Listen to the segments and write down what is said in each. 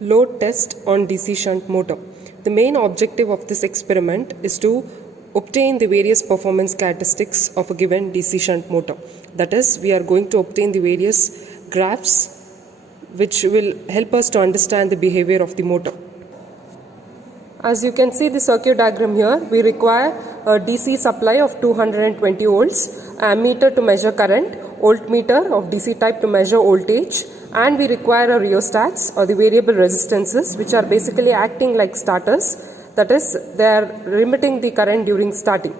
Load test on DC shunt motor. The main objective of this experiment is to obtain the various performance characteristics of a given DC shunt motor. That is, we are going to obtain the various graphs which will help us to understand the behavior of the motor. As you can see the circuit diagram here, we require a DC supply of 220 volts, ammeter to measure current, voltmeter of DC type to measure voltage, and we require a rheostats or the variable resistances which are basically acting like starters. That is, they are limiting the current during starting.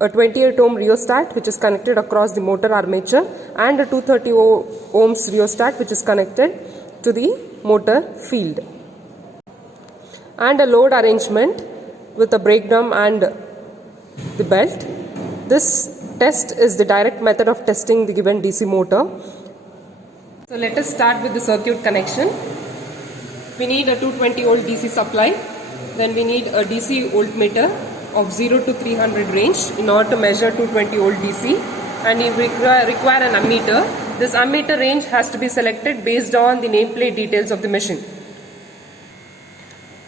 A 28 ohm rheostat which is connected across the motor armature, and a 230 ohms rheostat which is connected to the motor field, and a load arrangement with a brake drum and the belt. This test is the direct method of testing the given DC motor. So let us start with the circuit connection. We need a 220 volt DC supply. Then we need a DC voltmeter of 0 to 300 range in order to measure 220 volt DC, and we require an ammeter. This ammeter range has to be selected based on the nameplate details of the machine.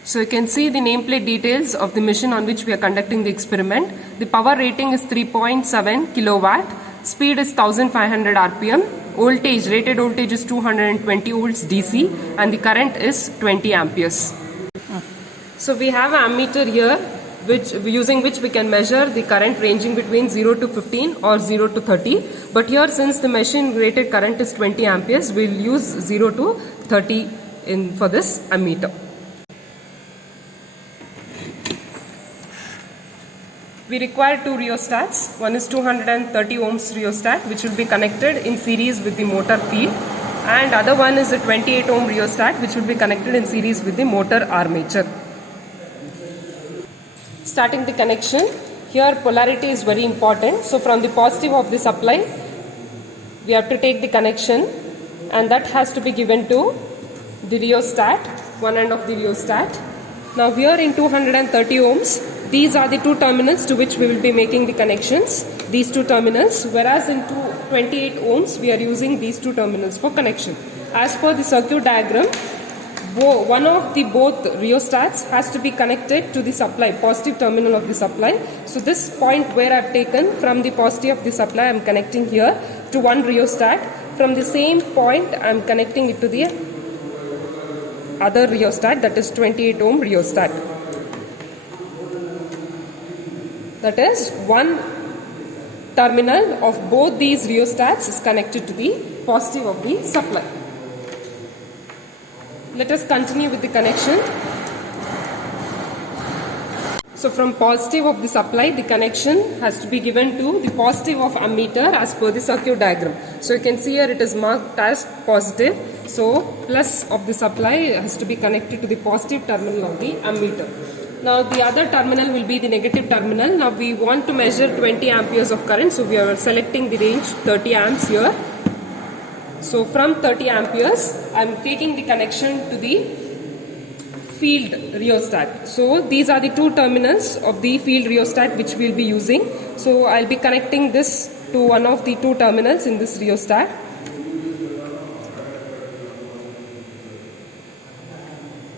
So you can see the nameplate details of the machine on which we are conducting the experiment. The power rating is 3.7 kilowatt, speed is 1500 rpm, rated voltage is 220 volts DC, and the current is 20 amperes. So we have an ammeter here using which we can measure the current ranging between 0 to 15 or 0 to 30. But here, since the machine rated current is 20 amperes, we will use 0 to 30 for this ammeter. We require two rheostats. One is 230 ohms rheostat which will be connected in series with the motor field, and other one is a 28 ohm rheostat which will be connected in series with the motor armature. Starting the connection, here polarity is very important. So from the positive of the supply, we have to take the connection, and that has to be given to the rheostat, one end of the rheostat. Now here in 230 ohms, these are the two terminals to which we will be making the connections, these two terminals, whereas in 28 ohms we are using these two terminals for connection. As per the circuit diagram, one of the both rheostats has to be connected to the supply, positive terminal of the supply. So this point where I have taken from the positive of the supply, I am connecting here to one rheostat. From the same point I am connecting it to the other rheostat, that is 28 ohm rheostat. That is, one terminal of both these rheostats is connected to the positive of the supply. Let us continue with the connection. So from positive of the supply, the connection has to be given to the positive of ammeter as per the circuit diagram. So you can see here it is marked as positive. So plus of the supply has to be connected to the positive terminal of the ammeter. Now the other terminal will be the negative terminal. Now we want to measure 20 amperes of current, so we are selecting the range 30 amps here. So from 30 amperes, I am taking the connection to the field rheostat. So these are the two terminals of the field rheostat which we will be using. So I will be connecting this to one of the two terminals in this rheostat.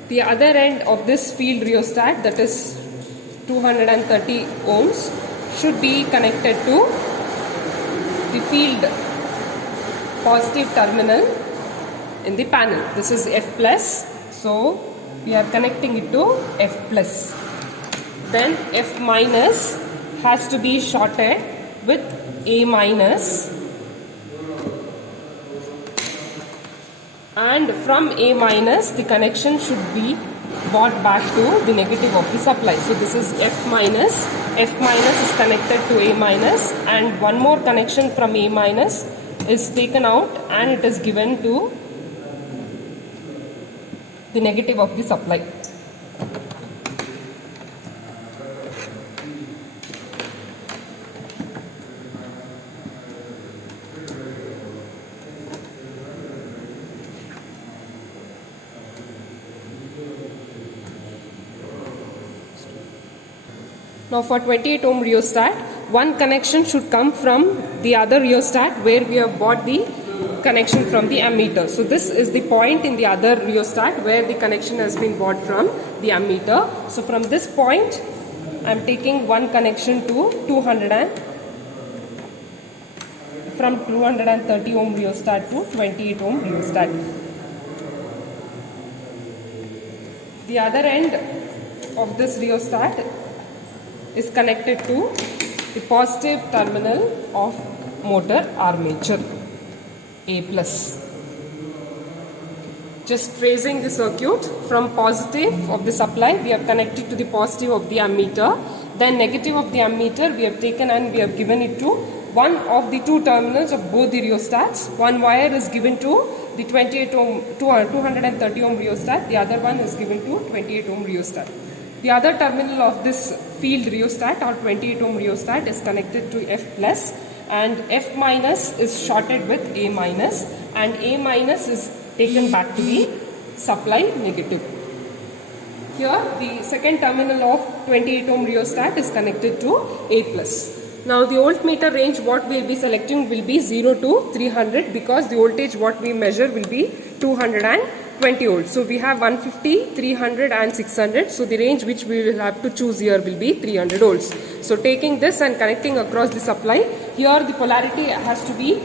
The other end of this field rheostat, that is 230 ohms, should be connected to the field positive terminal in the panel. This is F plus, so we are connecting it to F plus. Then F minus has to be shorted with A minus, and from A minus the connection should be brought back to the negative of the supply. So this is F minus. F minus is connected to A minus, and one more connection from A minus is taken out and it is given to the negative of the supply. Now for 28 ohm rheostat, one connection should come from the other rheostat where we have bought the connection from the ammeter. So this is the point in the other rheostat where the connection has been bought from the ammeter. So from this point I am taking one connection to from 230 ohm rheostat to 28 ohm rheostat. The other end of this rheostat is connected to the positive terminal of motor armature A plus. Just tracing the circuit from positive of the supply we have connected to the positive of the ammeter, then negative of the ammeter we have taken and we have given it to one of the two terminals of both the rheostats. One wire is given to the 28 ohm 230 ohm rheostat, the other one is given to 28 ohm rheostat. The other terminal of this field rheostat or 28 ohm rheostat is connected to F plus, and F minus is shorted with A minus, and A minus is taken back to the supply negative. Here the second terminal of 28 ohm rheostat is connected to A plus. Now the voltmeter range what we will be selecting will be 0 to 300 because the voltage what we measure will be 220 volts. So we have 150, 300 and 600. So the range which we will have to choose here will be 300 volts. So taking this and connecting across the supply, here the polarity has to be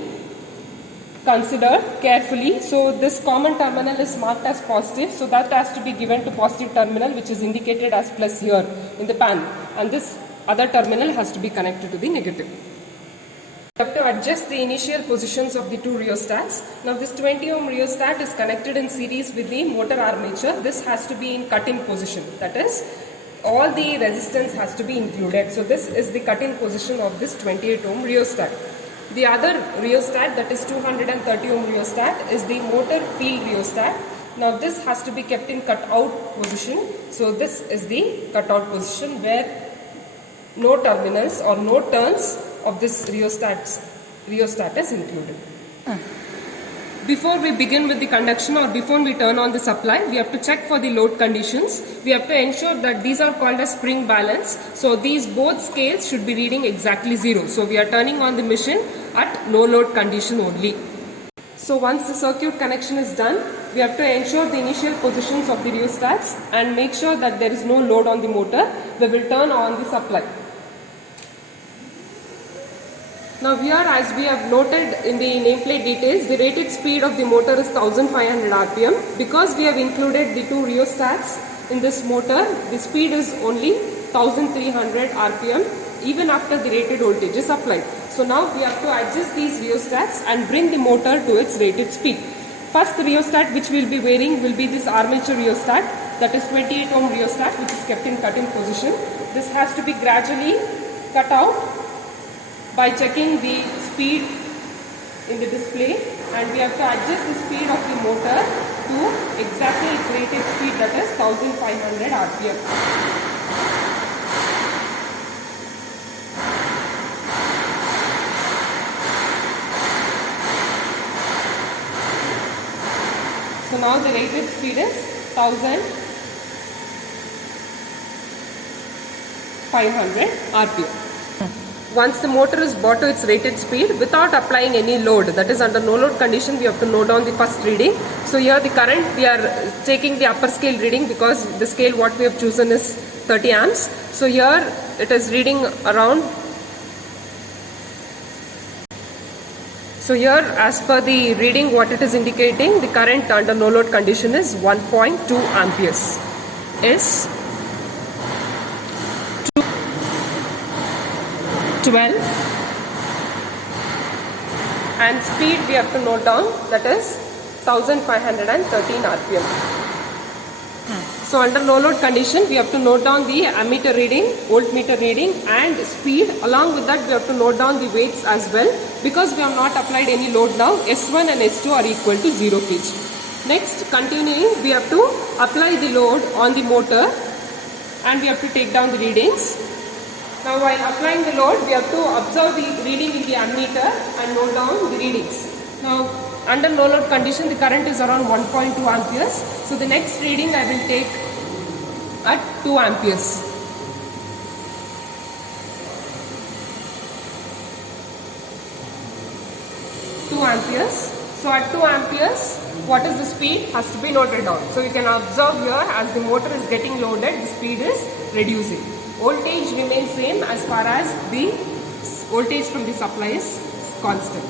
considered carefully. So this common terminal is marked as positive, so that has to be given to positive terminal which is indicated as plus here in the pan, and this other terminal has to be connected to the negative. We have to adjust the initial positions of the two rheostats. Now this 20 ohm rheostat is connected in series with the motor armature. This has to be in cut-in position, that is all the resistance has to be included. So this is the cut-in position of this 28 ohm rheostat. The other rheostat, that is 230 ohm rheostat, is the motor field rheostat. Now this has to be kept in cut-out position. So this is the cut-out position where no terminals or no turns of this rheostat is included. Before we begin with the conduction or before we turn on the supply, we have to check for the load conditions. We have to ensure that these are called as spring balance. So these both scales should be reading exactly 0. So we are turning on the machine at no load condition only. So once the circuit connection is done, we have to ensure the initial positions of the rheostats and make sure that there is no load on the motor. We will turn on the supply. Now here, as we have noted in the nameplate details, the rated speed of the motor is 1500 rpm. Because we have included the two rheostats in this motor, the speed is only 1300 rpm even after the rated voltage is applied. So now we have to adjust these rheostats and bring the motor to its rated speed. First rheostat which we will be wearing will be this armature rheostat, that is 28 ohm rheostat, which is kept in cut-in position. This has to be gradually cut out by checking the speed in the display, and we have to adjust the speed of the motor to exactly its rated speed, that is 1500 rpm. So now the rated speed is 1500 rpm. Once the motor is brought to its rated speed without applying any load, that is under no load condition, we have to note down the first reading. So here the current, we are taking the upper scale reading because the scale what we have chosen is 30 amps. So here it is reading around. So here, as per the reading what it is indicating, the current under no load condition is 1.2 amperes. Is 12, and speed we have to note down, that is 1513 rpm. So under no load condition we have to note down the ammeter reading, voltmeter reading and speed. Along with that we have to note down the weights as well, because we have not applied any load now. S1 and S2 are equal to 0 kg. Next, continuing, we have to apply the load on the motor and we have to take down the readings. Now while applying the load, we have to observe the reading in the ammeter and note down the readings. Now under no load condition, the current is around 1.2 amperes. So the next reading I will take at 2 amperes. So So at 2 amperes, what is the speed has to be noted down. So you can observe here, as the motor is getting loaded, the speed is reducing. Voltage remains same as far as the voltage from the supply is constant.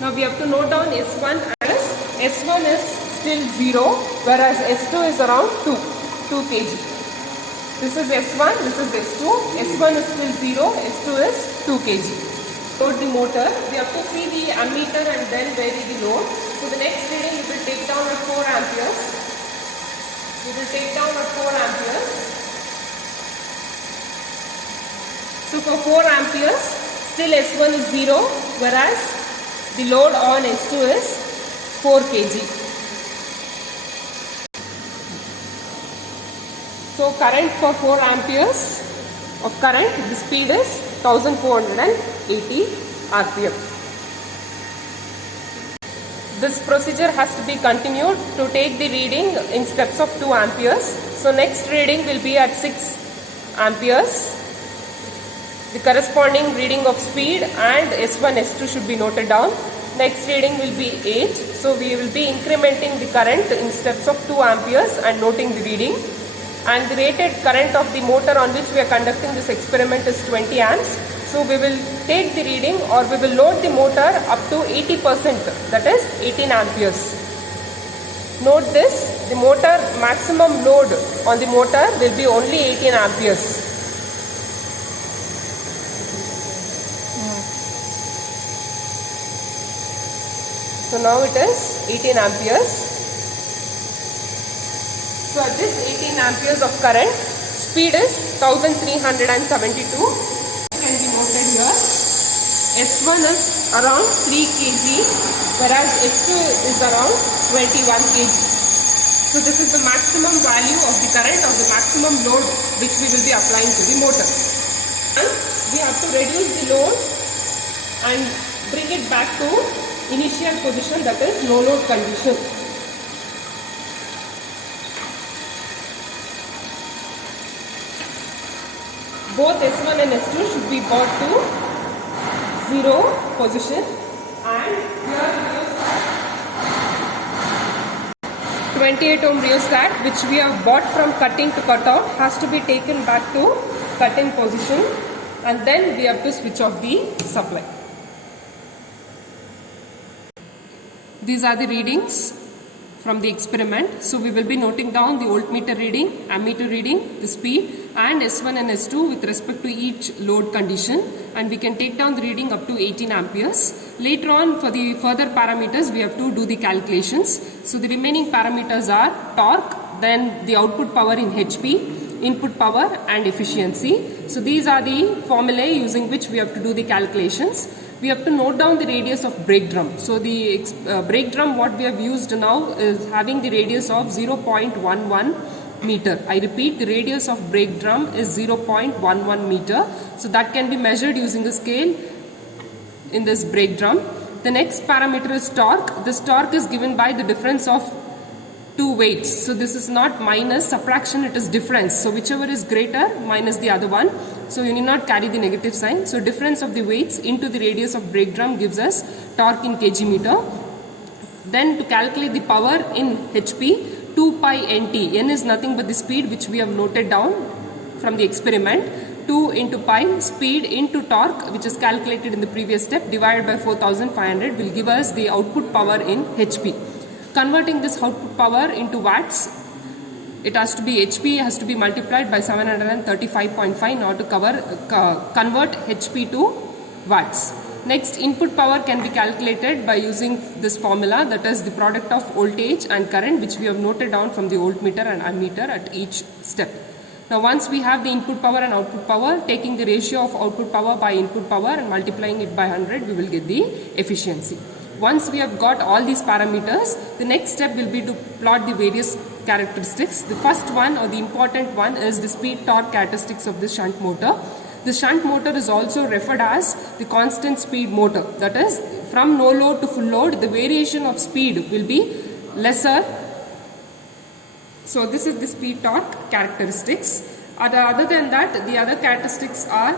Now we have to note down S1 as S1 is still 0, whereas S2 is around 2 kg. This is S1, this is S2. S1 is still 0, S2 is 2 kg. Load the motor, we have to see the ammeter and then vary the load. So the next reading we will take down at 4 amperes. We will take down at 4 amperes. So for 4 amperes, still S1 is 0, whereas the load on S2 is 4 kg. So current for 4 amperes of current, the speed is 1480 RPM. This procedure has to be continued to take the reading in steps of 2 amperes. So next reading will be at 6 amperes. The corresponding reading of speed and S1, S2 should be noted down. Next reading will be 8. So we will be incrementing the current in steps of 2 amperes and noting the reading. And the rated current of the motor on which we are conducting this experiment is 20 amps. So we will take the reading, or we will load the motor up to 80%, that is 18 amperes. Note this, the motor maximum load on the motor will be only 18 amperes. So now it is 18 amperes. So at this 18 amperes of current, speed is 1372. Can be noted here. S1 is around 3 kg, whereas S2 is around 21 kg. So this is the maximum value of the current, of the maximum load which we will be applying to the motor. And we have to reduce the load and bring it back to initial position, that is no load condition. Both S1 and S2 should be brought to 0 position, and here 28 ohm rheostat which we have bought from cut-in to cut-out has to be taken back to cut-in position, and then we have to switch off the supply. These are the readings from the experiment. So we will be noting down the voltmeter reading, ammeter reading, the speed, and S1 and S2 with respect to each load condition, and we can take down the reading up to 18 amperes. Later on, for the further parameters, we have to do the calculations. So the remaining parameters are torque, then the output power in HP, input power and efficiency. So these are the formulae using which we have to do the calculations. We have to note down the radius of brake drum. So the brake drum what we have used now is having the radius of 0.11 meter. I repeat, the radius of brake drum is 0.11 meter. So that can be measured using a scale in this brake drum. The next parameter is torque. This torque is given by the difference of two weights. So this is not minus, subtraction, it is difference. So whichever is greater minus the other one. So you need not carry the negative sign. So difference of the weights into the radius of brake drum gives us torque in kg meter. Then to calculate the power in HP, 2 pi nt. N is nothing but the speed which we have noted down from the experiment. 2 into pi, speed into torque, which is calculated in the previous step, divided by 4500 will give us the output power in HP. Converting this output power into watts, it has to be HP has to be multiplied by 735.5 in order to convert HP to watts. Next, input power can be calculated by using this formula, that is the product of voltage and current, which we have noted down from the voltmeter and ammeter at each step. Now once we have the input power and output power, taking the ratio of output power by input power and multiplying it by 100, we will get the efficiency. Once we have got all these parameters, the next step will be to plot the various characteristics. The first one, or the important one, is the speed torque characteristics of the shunt motor. The shunt motor is also referred as the constant speed motor. That is, from no load to full load, the variation of speed will be lesser. So this is the speed torque characteristics. Other than that, the other characteristics are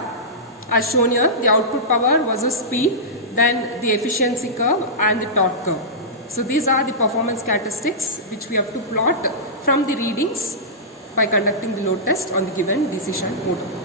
as shown here: the output power versus speed, then the efficiency curve and the torque curve. So these are the performance characteristics which we have to plot from the readings by conducting the load test on the given DC shunt motor.